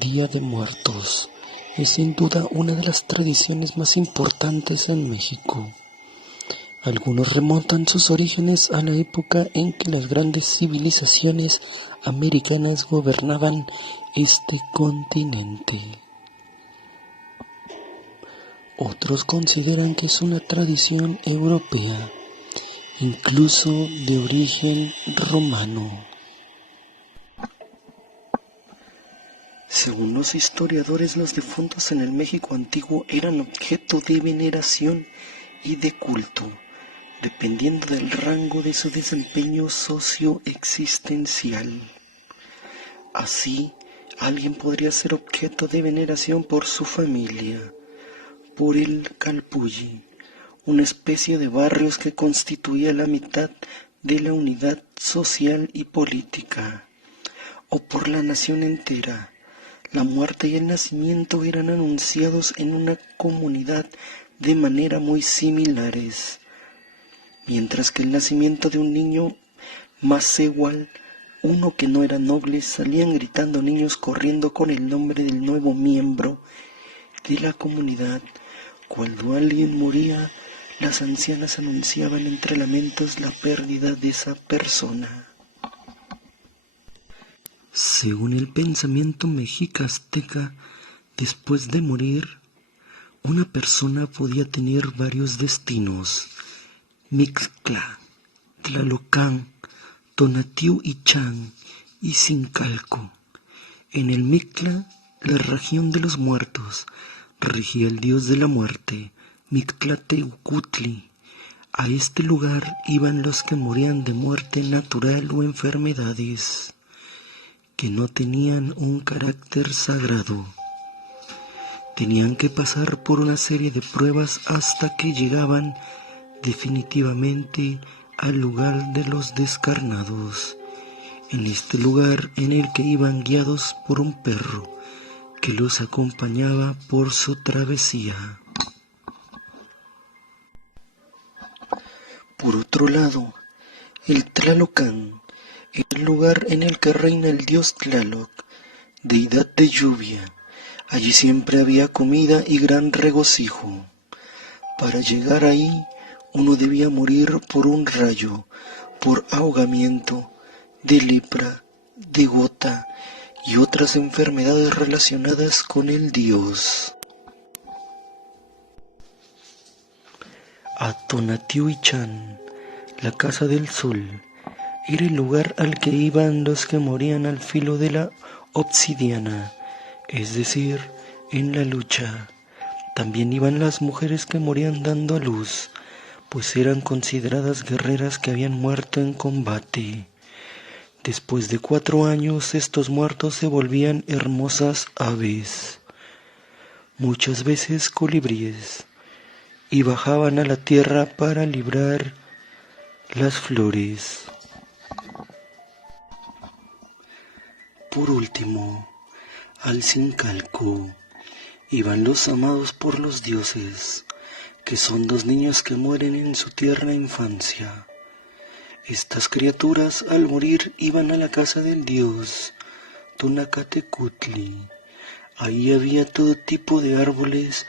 Día de Muertos es sin duda una de las tradiciones más importantes en México. Algunos remontan sus orígenes a la época en que las grandes civilizaciones americanas gobernaban este continente. Otros consideran que es una tradición europea, incluso de origen romano. Según los historiadores, los difuntos en el México antiguo eran objeto de veneración y de culto, dependiendo del rango de su desempeño socioexistencial. Así, alguien podría ser objeto de veneración por su familia, por el Calpulli, una especie de barrios que constituía la mitad de la unidad social y política, o por la nación entera. La muerte y el nacimiento eran anunciados en una comunidad de manera muy similares, mientras que el nacimiento de un niño Macehual, uno que no era noble, salían gritando niños corriendo con el nombre del nuevo miembro de la comunidad. Cuando alguien moría, las ancianas anunciaban entre lamentos la pérdida de esa persona. Según el pensamiento mexica-azteca, después de morir, una persona podía tener varios destinos: Mixtla, Tlalocán, Tonatiuh-Ichán y Zincalco. En el Mixtla, la región de los muertos, regía el dios de la muerte, Mictlateucutli. A este lugar iban los que morían de muerte natural o enfermedades que no tenían un carácter sagrado. Tenían que pasar por una serie de pruebas hasta que llegaban definitivamente al lugar de los descarnados. En este lugar en el que iban guiados por un perro que los acompañaba por su travesía. Por otro lado, el Tlalocán, el lugar en el que reina el dios Tlaloc, deidad de lluvia. Allí siempre había comida y gran regocijo. Para llegar ahí, uno debía morir por un rayo, por ahogamiento, de lepra, de gota y otras enfermedades relacionadas con el dios. A Tonatiuh-Ichán, la casa del sol, era el lugar al que iban los que morían al filo de la obsidiana, es decir, en la lucha. También iban las mujeres que morían dando a luz, pues eran consideradas guerreras que habían muerto en combate. Después de 4 años, estos muertos se volvían hermosas aves, muchas veces colibríes, y bajaban a la tierra para librar las flores. Por último, al Zincalco iban los amados por los dioses, que son 2 niños que mueren en su tierna infancia. Estas criaturas al morir iban a la casa del dios Tonacatecutli. Ahí había todo tipo de árboles,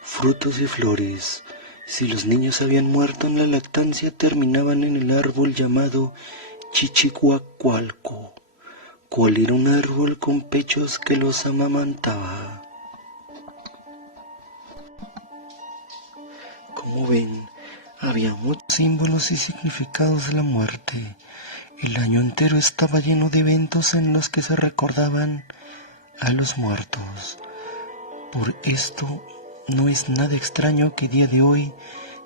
frutos y flores. Si los niños habían muerto en la lactancia, terminaban en el árbol llamado Chichicuacualco, cual era un árbol con pechos que los amamantaba. Como ven, había muchos símbolos y significados de la muerte. El año entero estaba lleno de eventos en los que se recordaban a los muertos. Por esto, no es nada extraño que el día de hoy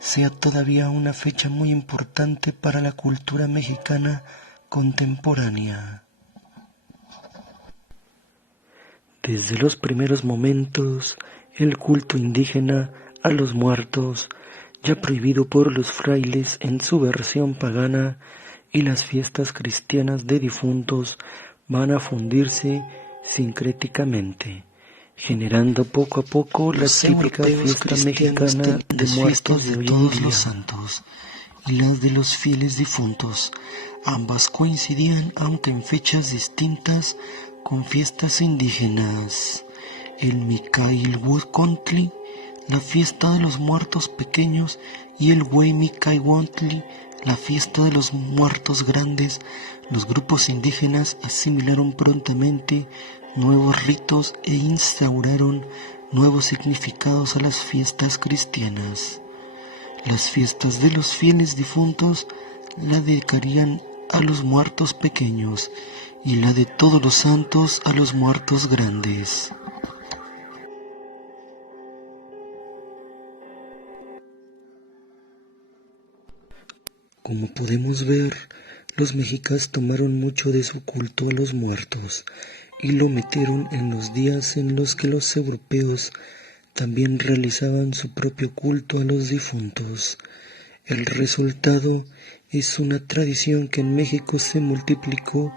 sea todavía una fecha muy importante para la cultura mexicana contemporánea. Desde los primeros momentos, el culto indígena a los muertos, ya prohibido por los frailes en su versión pagana, y las fiestas cristianas de difuntos van a fundirse sincréticamente, generando poco a poco la típica fiesta mexicana de muertos de hoy en día. Los santos y las de los fieles difuntos, ambas coincidían aunque en fechas distintas con fiestas indígenas, el Micailhuacontli, la fiesta de los muertos pequeños, y el Hueymicailhuatl, la fiesta de los muertos grandes. Los grupos indígenas asimilaron prontamente nuevos ritos e instauraron nuevos significados a las fiestas cristianas. Las fiestas de los fieles difuntos la dedicarían a los muertos pequeños y la de todos los santos a los muertos grandes. Como podemos ver, los mexicas tomaron mucho de su culto a los muertos y lo metieron en los días en los que los europeos también realizaban su propio culto a los difuntos. El resultado es una tradición que en México se multiplicó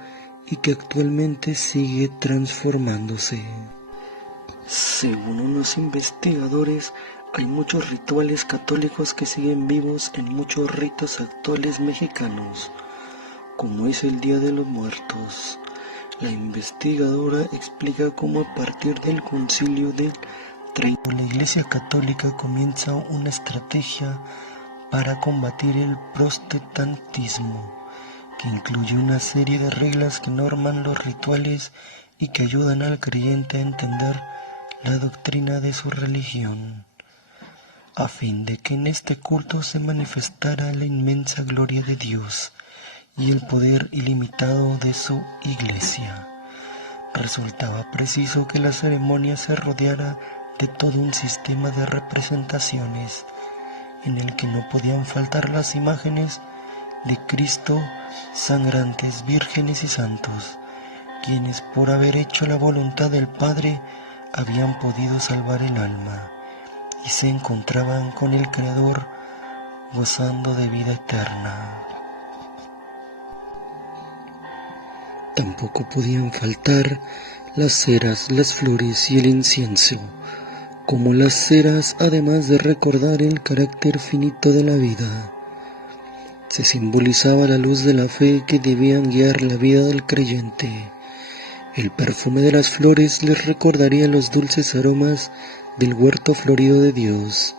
y que actualmente sigue transformándose. Según unos investigadores, hay muchos rituales católicos que siguen vivos en muchos ritos actuales mexicanos, como es el Día de los Muertos. La investigadora explica cómo a partir del Concilio del 30 la Iglesia Católica comienza una estrategia para combatir el protestantismo, que incluye una serie de reglas que norman los rituales y que ayudan al creyente a entender la doctrina de su religión, a fin de que en este culto se manifestara la inmensa gloria de Dios y el poder ilimitado de su Iglesia. Resultaba preciso que la ceremonia se rodeara de todo un sistema de representaciones en el que no podían faltar las imágenes de Cristo, sangrantes, vírgenes y santos, quienes por haber hecho la voluntad del Padre habían podido salvar el alma y se encontraban con el Creador gozando de vida eterna. Tampoco podían faltar las ceras, las flores y el incienso. Como las ceras, además de recordar el carácter finito de la vida, se simbolizaba la luz de la fe que debían guiar la vida del creyente. El perfume de las flores les recordaría los dulces aromas del huerto florido de Dios,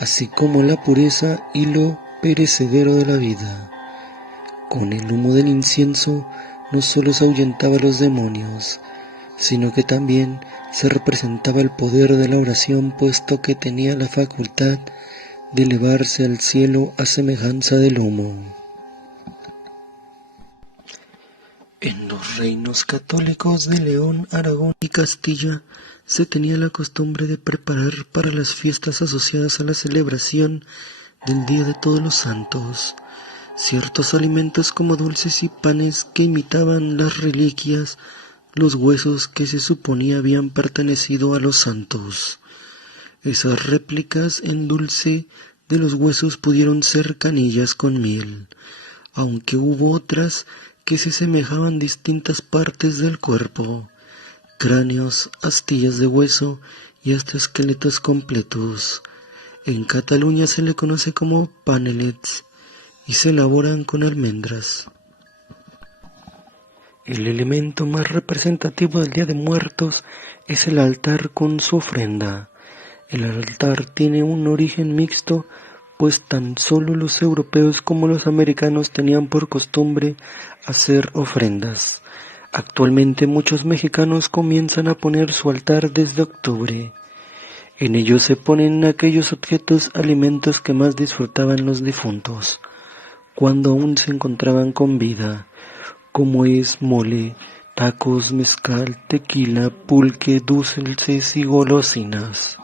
así como la pureza y lo perecedero de la vida. Con el humo del incienso no solo se ahuyentaba a los demonios, sino que también se representaba el poder de la oración, puesto que tenía la facultad de elevarse al cielo a semejanza del humo. En los reinos católicos de León, Aragón y Castilla se tenía la costumbre de preparar para las fiestas asociadas a la celebración del Día de Todos los Santos ciertos alimentos como dulces y panes que imitaban las reliquias, los huesos que se suponía habían pertenecido a los santos. Esas réplicas en dulce de los huesos pudieron ser canillas con miel, aunque hubo otras que se semejaban distintas partes del cuerpo, cráneos, astillas de hueso y hasta esqueletos completos. En Cataluña se le conoce como panelets y se elaboran con almendras. El elemento más representativo del Día de Muertos es el altar con su ofrenda. El altar tiene un origen mixto, pues tan solo los europeos como los americanos tenían por costumbre hacer ofrendas. Actualmente muchos mexicanos comienzan a poner su altar desde octubre. En ellos se ponen aquellos objetos, alimentos que más disfrutaban los difuntos, cuando aún se encontraban con vida, como es mole, tacos, mezcal, tequila, pulque, dulces y golosinas.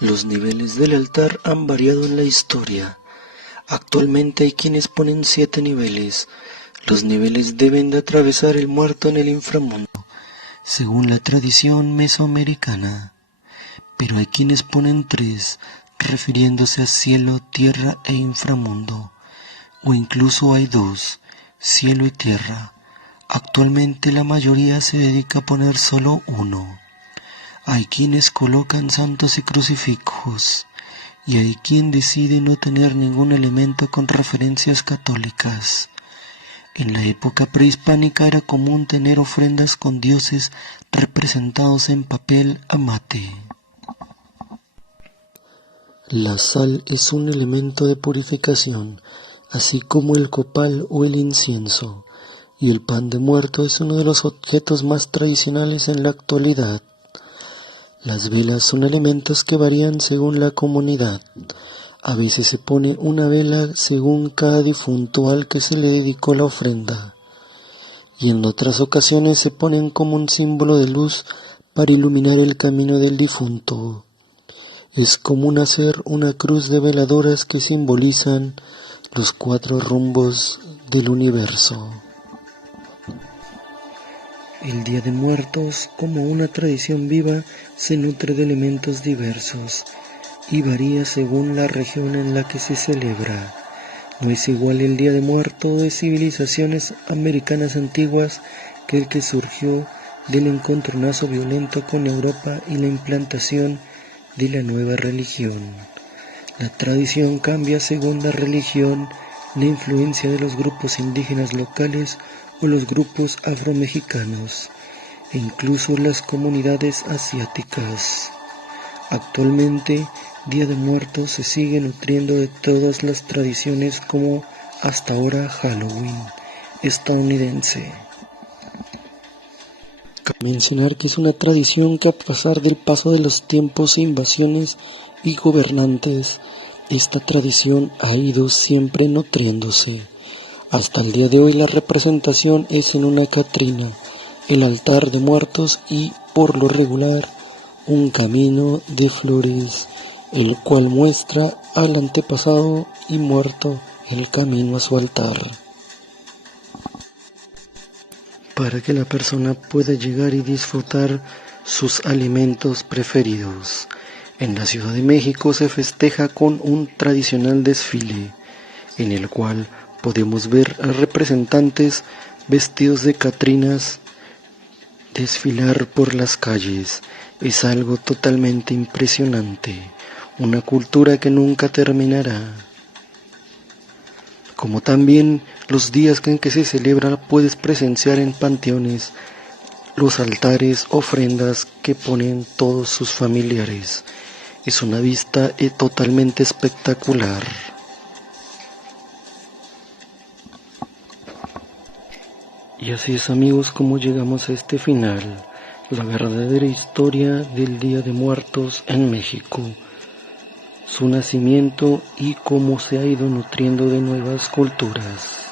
Los niveles del altar han variado en la historia. Actualmente hay quienes ponen 7 niveles. Los niveles deben de atravesar el muerto en el inframundo, según la tradición mesoamericana. Pero hay quienes ponen 3, refiriéndose a cielo, tierra e inframundo. O incluso hay 2, cielo y tierra. Actualmente la mayoría se dedica a poner solo 1. Hay quienes colocan santos y crucifijos, y hay quien decide no tener ningún elemento con referencias católicas. En la época prehispánica era común tener ofrendas con dioses representados en papel amate. La sal es un elemento de purificación, así como el copal o el incienso, y el pan de muerto es uno de los objetos más tradicionales en la actualidad. Las velas son elementos que varían según la comunidad. A veces se pone una vela según cada difunto al que se le dedicó la ofrenda, y en otras ocasiones se ponen como un símbolo de luz para iluminar el camino del difunto. Es común hacer una cruz de veladoras que simbolizan los 4 rumbos del universo. El Día de Muertos, como una tradición viva, se nutre de elementos diversos y varía según la región en la que se celebra. No es igual el Día de Muertos de civilizaciones americanas antiguas que el que surgió del encontronazo violento con Europa y la implantación de la nueva religión. La tradición cambia según la religión, la influencia de los grupos indígenas locales o los grupos afromexicanos, e incluso las comunidades asiáticas. Actualmente, Día de Muertos se sigue nutriendo de todas las tradiciones como hasta ahora Halloween estadounidense. Cabe mencionar que es una tradición que a pesar del paso de los tiempos, invasiones y gobernantes, esta tradición ha ido siempre nutriéndose. Hasta el día de hoy la representación es en una Catrina, el altar de muertos y, por lo regular, un camino de flores, el cual muestra al antepasado y muerto el camino a su altar, para que la persona pueda llegar y disfrutar sus alimentos preferidos. En la Ciudad de México se festeja con un tradicional desfile, en el cual podemos ver a representantes vestidos de catrinas desfilar por las calles. Es algo totalmente impresionante, una cultura que nunca terminará. Como también los días en que se celebra puedes presenciar en panteones los altares, ofrendas que ponen todos sus familiares. Es una vista totalmente espectacular. Y así es, amigos, como llegamos a este final, la verdadera historia del Día de Muertos en México, su nacimiento y cómo se ha ido nutriendo de nuevas culturas.